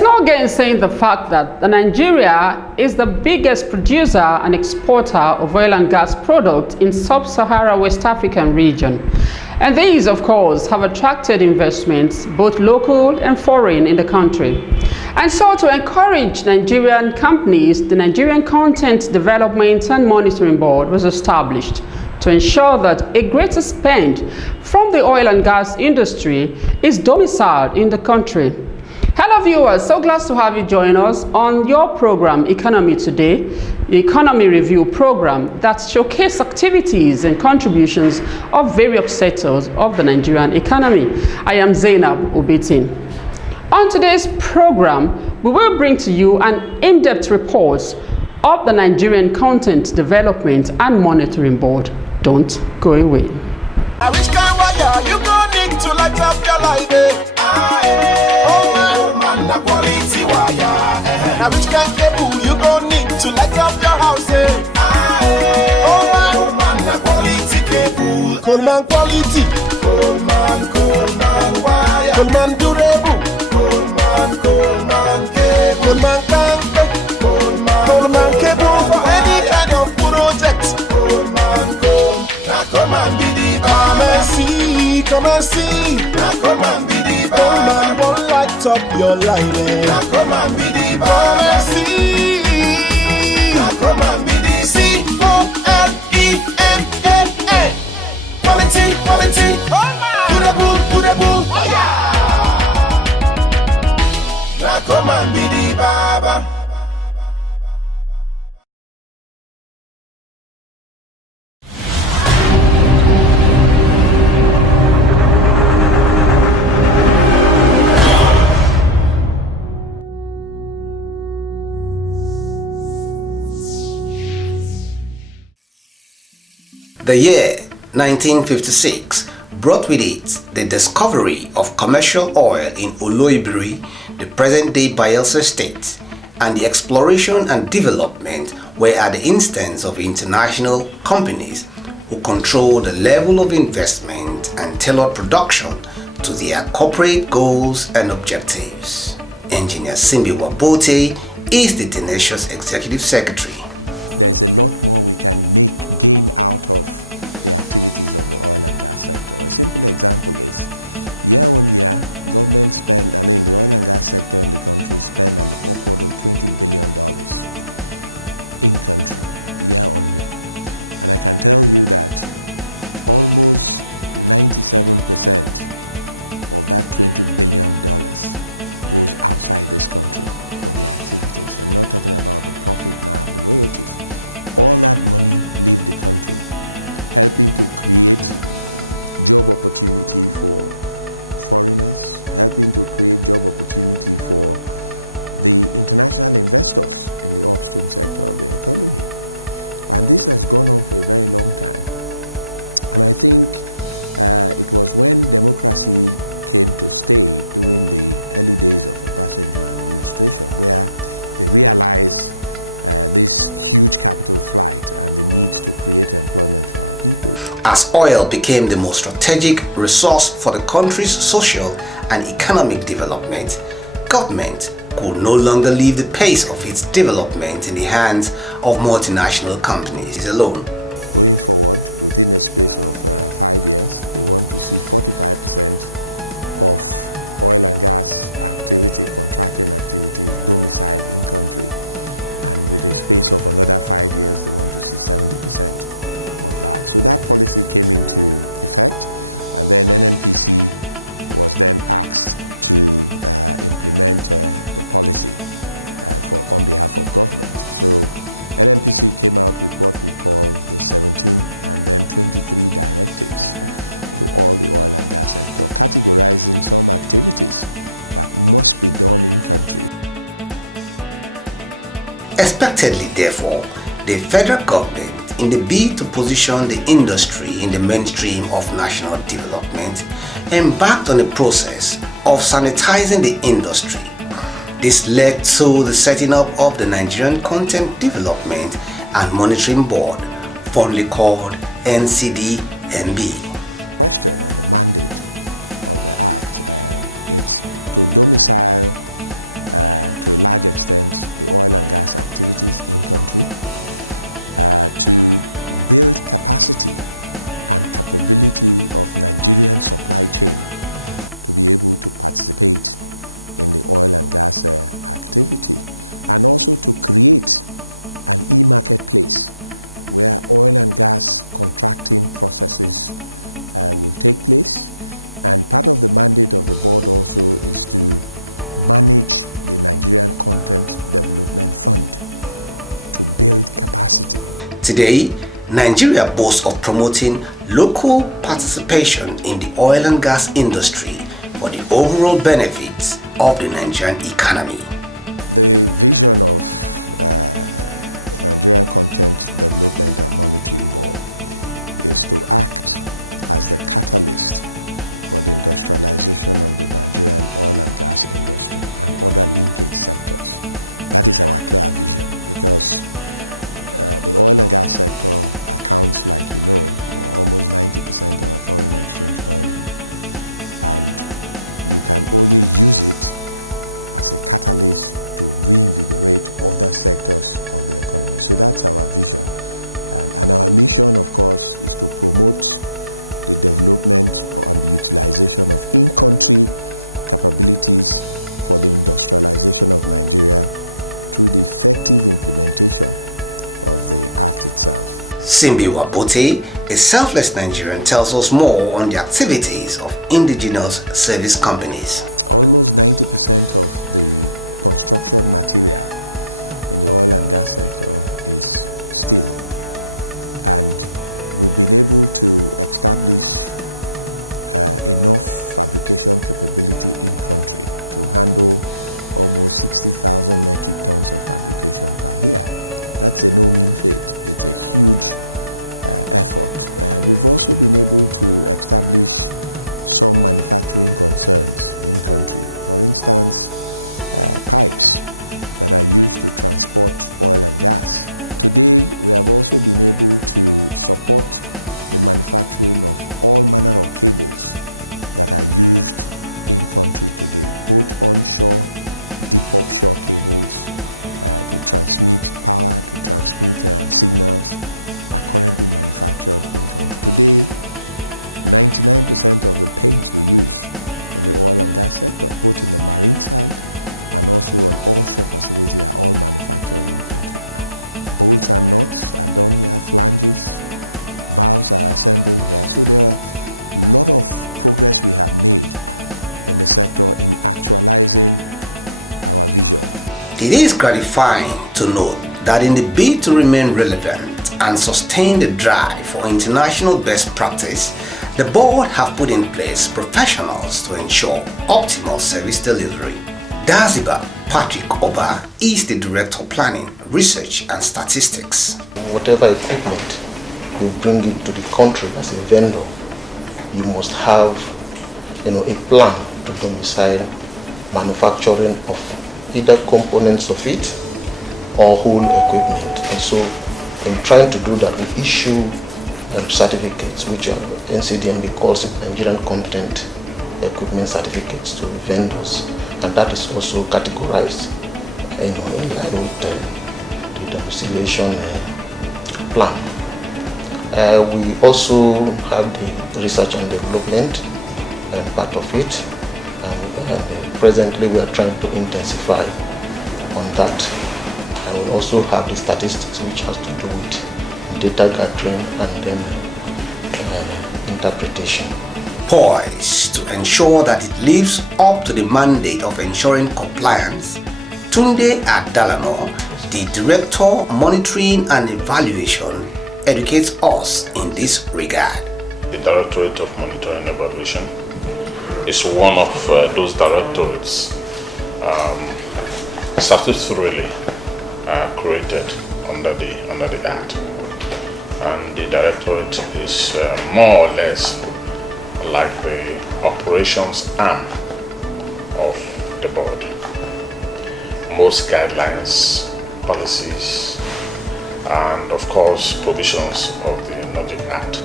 There's no gainsaying the fact that Nigeria is the biggest producer and exporter of oil and gas products in sub-Sahara West African region. And these, of course, have attracted investments, both local and foreign, in the country. And so, to encourage Nigerian companies, the Nigerian Content Development and Monitoring Board was established to ensure that a greater spend from the oil and gas industry is domiciled in the country. Hello viewers, so glad to have you join us on your program Economy Today, the economy review program that showcases activities and contributions of various sectors of the Nigerian economy. I am Ncdmb. On today's program, we will bring to you an in-depth report of the Nigerian Content Development and Monitoring Board. Don't go away. Which kind wire you gonna need to light up your light? Oh man, the quality wire. Now which kind cable you gonna need to light up your house? Oh man, the quality cable. Coleman quality. Coleman wire. Coleman durable. Coleman cable. Coleman can't. Coleman cable for any kind of project. Come and be the come and see, come and see. Come and be the Coleman won't light up your light. Come and be the come and see. Come and be the COLEMAN. Quality, quality. Durable. Now come and be the Baba. The year 1956 brought with it the discovery of commercial oil in Oloibiri, the present-day Bayelsa State, and the exploration and development were at the instance of international companies who control the level of investment and tailor production to their corporate goals and objectives. Engineer Simbi Wabote is the tenacious Executive Secretary. As oil became the most strategic resource for the country's social and economic development, government could no longer leave the pace of its development in the hands of multinational companies alone. Expectedly, therefore, the federal government, in the bid to position the industry in the mainstream of national development, embarked on a process of sanitizing the industry. This led to the setting up of the Nigerian Content Development and Monitoring Board, fondly called Ncdmb. Today, Nigeria boasts of promoting local participation in the oil and gas industry for the overall benefits of the Nigerian economy. Simbi Wabote, a selfless Nigerian, tells us more on the activities of indigenous service companies. It is gratifying to note that in the bid to remain relevant and sustain the drive for international best practice, the board have put in place professionals to ensure optimal service delivery. Daziba Patrick Oba is the Director of Planning, Research and Statistics. Whatever equipment you bring into the country as a vendor, you must have a plan to domicile manufacturing of either components of it or whole equipment. And so in trying to do that, we issue certificates, which are Ncdmb calls it Nigerian Competent Equipment Certificates to vendors, and that is also categorized in line with the domiciliation plan. We also have the research and development part of it, and presently we are trying to intensify on that. And we also have the statistics, which has to do with data gathering and then interpretation. Poised to ensure that it lives up to the mandate of ensuring compliance, Tunde Adalano, the Director Monitoring and Evaluation, educates us in this regard. The Directorate of Monitoring and Evaluation is one of those directorates statutorily created under the Act, and the directorate is more or less like the operations arm of the board. Most guidelines, policies, and of course provisions of the Nordic Act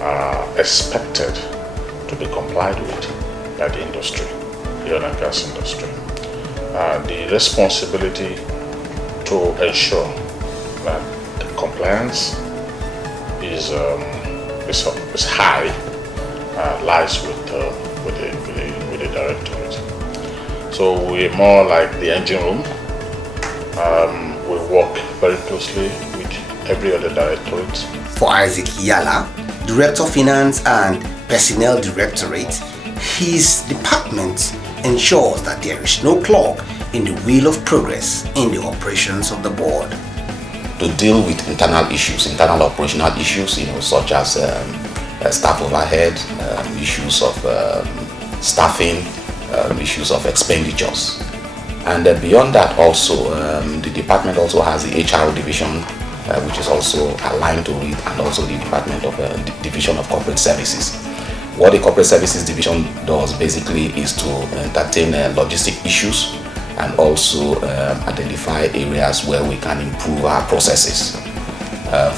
are expected to be complied with by the industry, the oil and gas industry. The responsibility to ensure that the compliance is high lies with the directorate. So we're more like the engine room. We work very closely with every other directorate. For Isaac Yala, Director of Finance and Personnel Directorate, his department ensures that there is no clog in the wheel of progress in the operations of the board. to deal with internal issues, internal operational issues, such as staff overhead, issues of staffing, issues of expenditures. And beyond that also, the department also has the HRO division, which is also aligned to it, and also the Department of Division of Corporate Services. What the Corporate Services Division does basically is to entertain logistic issues and also identify areas where we can improve our processes.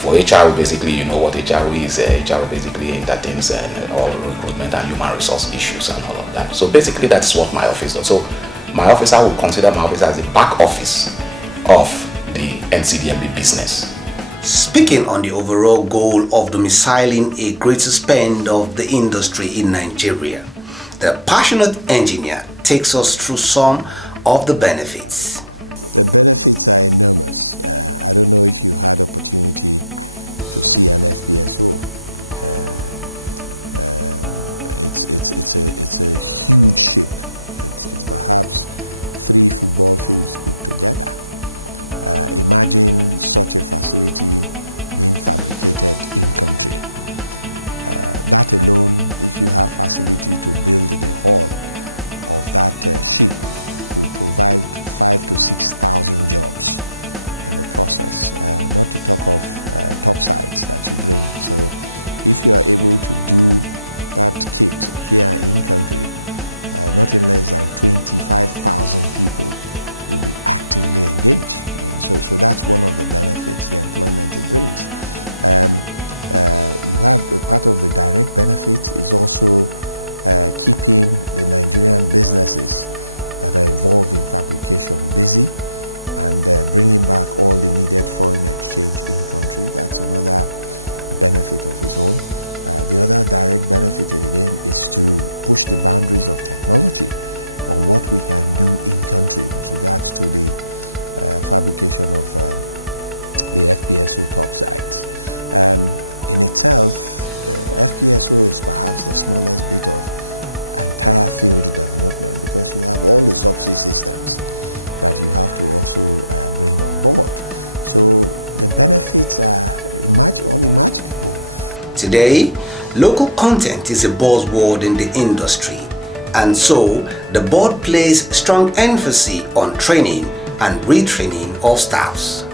For HRO, basically, you know what HRO is. HRO basically entertains all recruitment and human resource issues and all of that. So basically, that's what my office does. So my office, I would consider my office as the back office of the Ncdmb business. Speaking on the overall goal of domiciling a greater spend of the industry in Nigeria, the passionate engineer takes us through some of the benefits. Today, local content is a buzzword in the industry, and so the board places strong emphasis on training and retraining of staffs.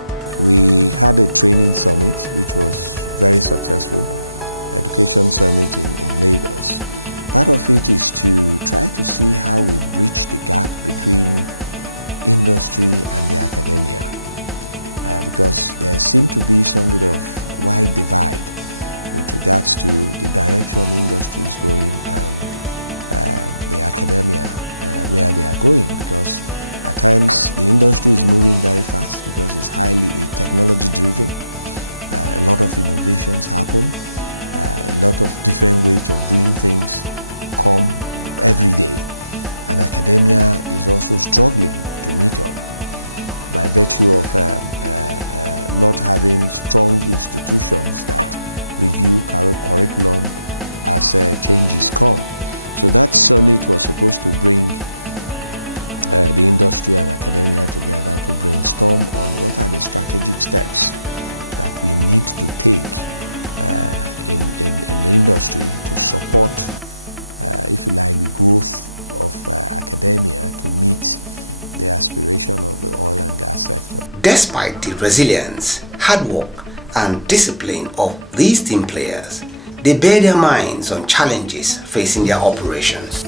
Despite the resilience, hard work, and discipline of these team players, they bear their minds on challenges facing their operations.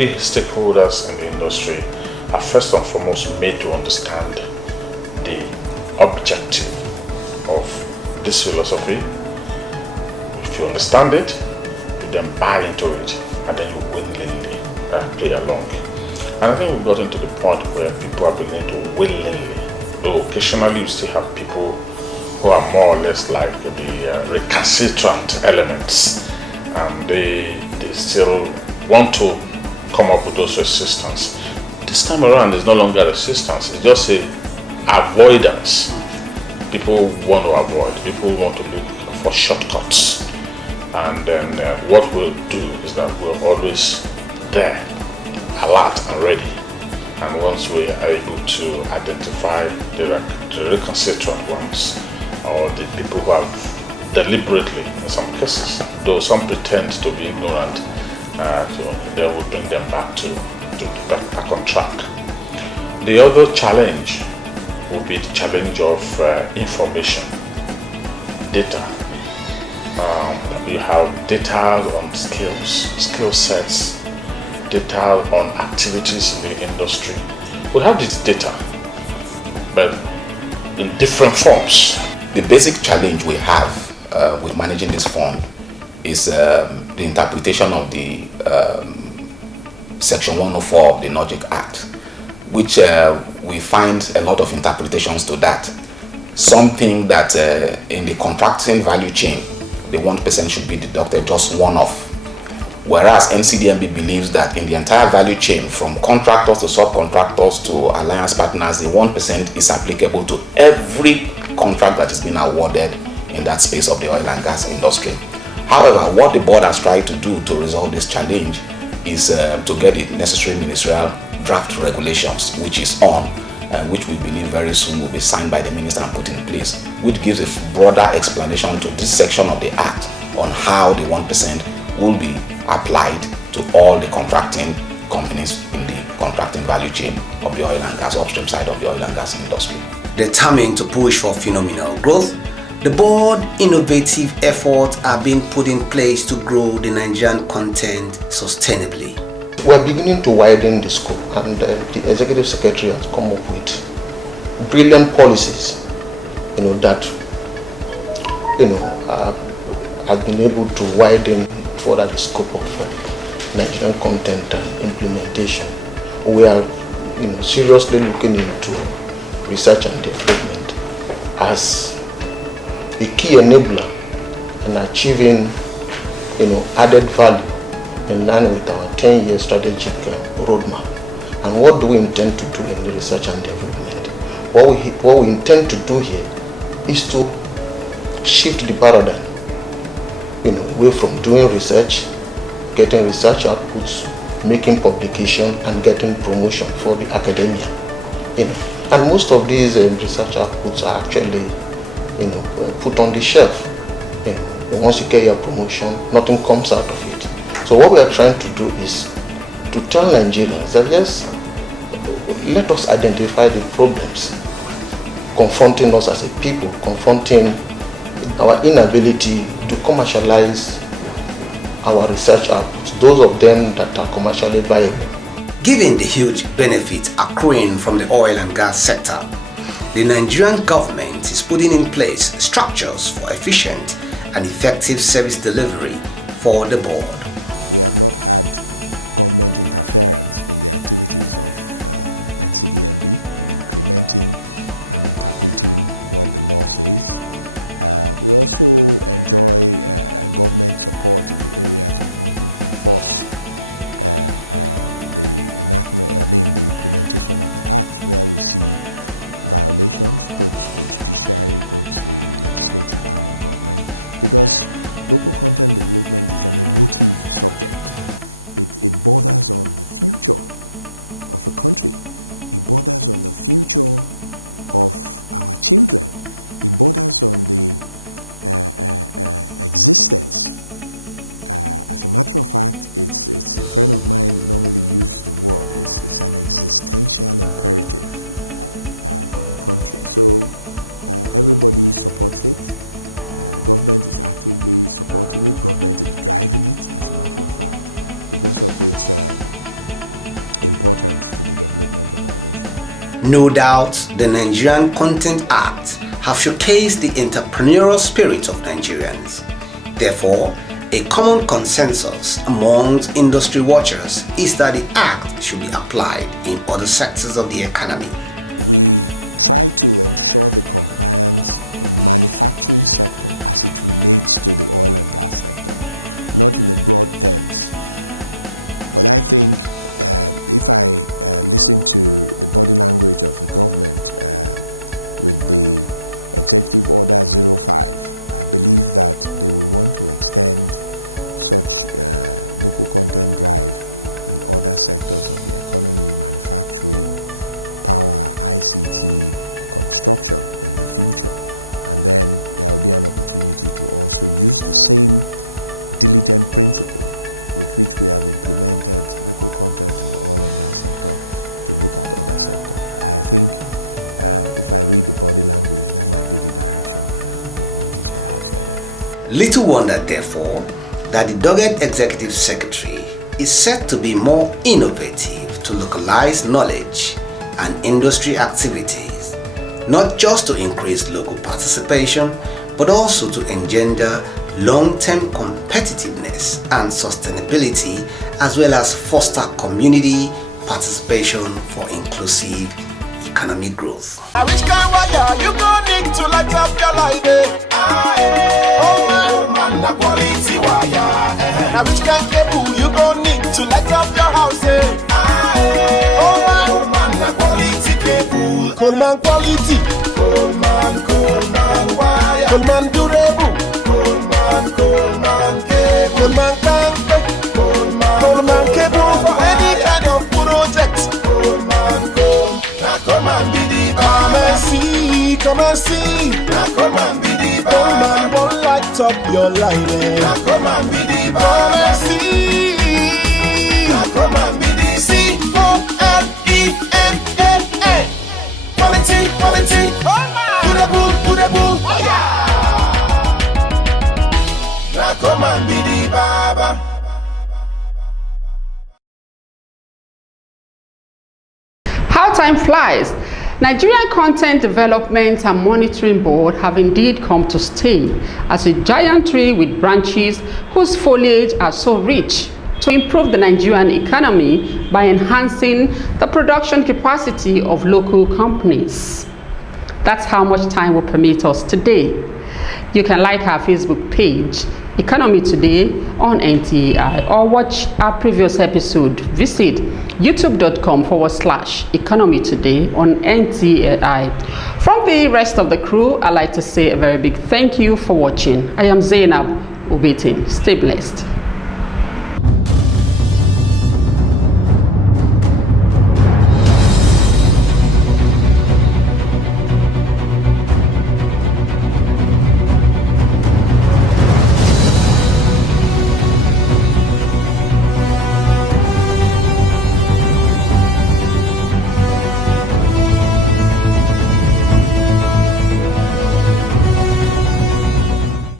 key stakeholders in the industry are first and foremost made to understand the objective of this philosophy. If you understand it, you then buy into it, and then you willingly play along. And I think we've gotten to the point where people are beginning to willingly, though occasionally you still have people who are more or less like the recalcitrant elements, and they still want to come up with those resistance. This time around, it's no longer resistance, it's just a avoidance. People want to avoid, people want to look for shortcuts. And then what we'll do is that we're always there, alert and ready. And once we are able to identify the recalcitrant ones, or the people who have deliberately, in some cases, though some pretend to be ignorant, so they will bring them back back on track. The other challenge will be the challenge of information, data. You have data on skill sets, data on activities in the industry. We have this data, but in different forms. The basic challenge we have with managing this fund is the interpretation of the Section 104 of the NOGIC Act, which we find a lot of interpretations to that. Something that in the contracting value chain, the 1% should be deducted just one-off. Whereas Ncdmb believes that in the entire value chain, from contractors to subcontractors to alliance partners, the 1% is applicable to every contract that is being awarded in that space of the oil and gas industry. However, what the board has tried to do to resolve this challenge is to get the necessary ministerial draft regulations, which is on, which we believe very soon will be signed by the minister and put in place, which gives a broader explanation to this section of the act on how the 1% will be applied to all the contracting companies in the contracting value chain of the oil and gas upstream side of the oil and gas industry. Determined to push for phenomenal growth, the board innovative efforts are being put in place to grow the Nigerian content sustainably. We're beginning to widen the scope, and the executive secretary has come up with brilliant policies, that have been able to widen further the scope of Nigerian content and implementation. We are, seriously looking into research and development as a key enabler in achieving, added value in line with our 10-year strategic roadmap. And what do we intend to do in the research and development? What we intend to do here is to shift the paradigm, away from doing research, getting research outputs, making publication, and getting promotion for the academia. And most of these research outputs are actually, put on the shelf. Once you get your promotion, nothing comes out of it. So what we are trying to do is to tell Nigerians that yes, let us identify the problems confronting us as a people, confronting our inability to commercialize our research outputs, those of them that are commercially viable. Given the huge benefits accruing from the oil and gas sector, the Nigerian government is putting in place structures for efficient and effective service delivery for the board. No doubt, the Nigerian Content Act have showcased the entrepreneurial spirit of Nigerians. Therefore, a common consensus amongst industry watchers is that the Act should be applied in other sectors of the economy. Little wonder, therefore, that the dogged Executive Secretary is set to be more innovative to localize knowledge and industry activities, not just to increase local participation, but also to engender long-term competitiveness and sustainability, as well as foster community participation for inclusive economic growth. I wish you gon' need to light up your light, Oh man, the quality wire. Now which kind cable you gon' need to light up your house, Oh man, the quality cable. Coleman quality. Coleman wire. Coleman durable. Coleman cable. Coleman can't. Coleman cable for any kind of project. Come and be the come and see, come and see. Come and be the Coleman won't light up your line. Come and be the come and see. Come and be the COLEMAN. Quality, quality. Durable. Now come and be the Baba. How time flies. Nigerian Content Development and Monitoring Board have indeed come to stay as a giant tree with branches whose foliage are so rich to improve the Nigerian economy by enhancing the production capacity of local companies. That's how much time will permit us today. You can like our Facebook page, Economy Today on NTAI, or watch our previous episode. Visit youtube.com/Economy Today on NTAI. From the rest of the crew, I'd like to say a very big thank you for watching. I am Zainab Ubetin. Stay blessed.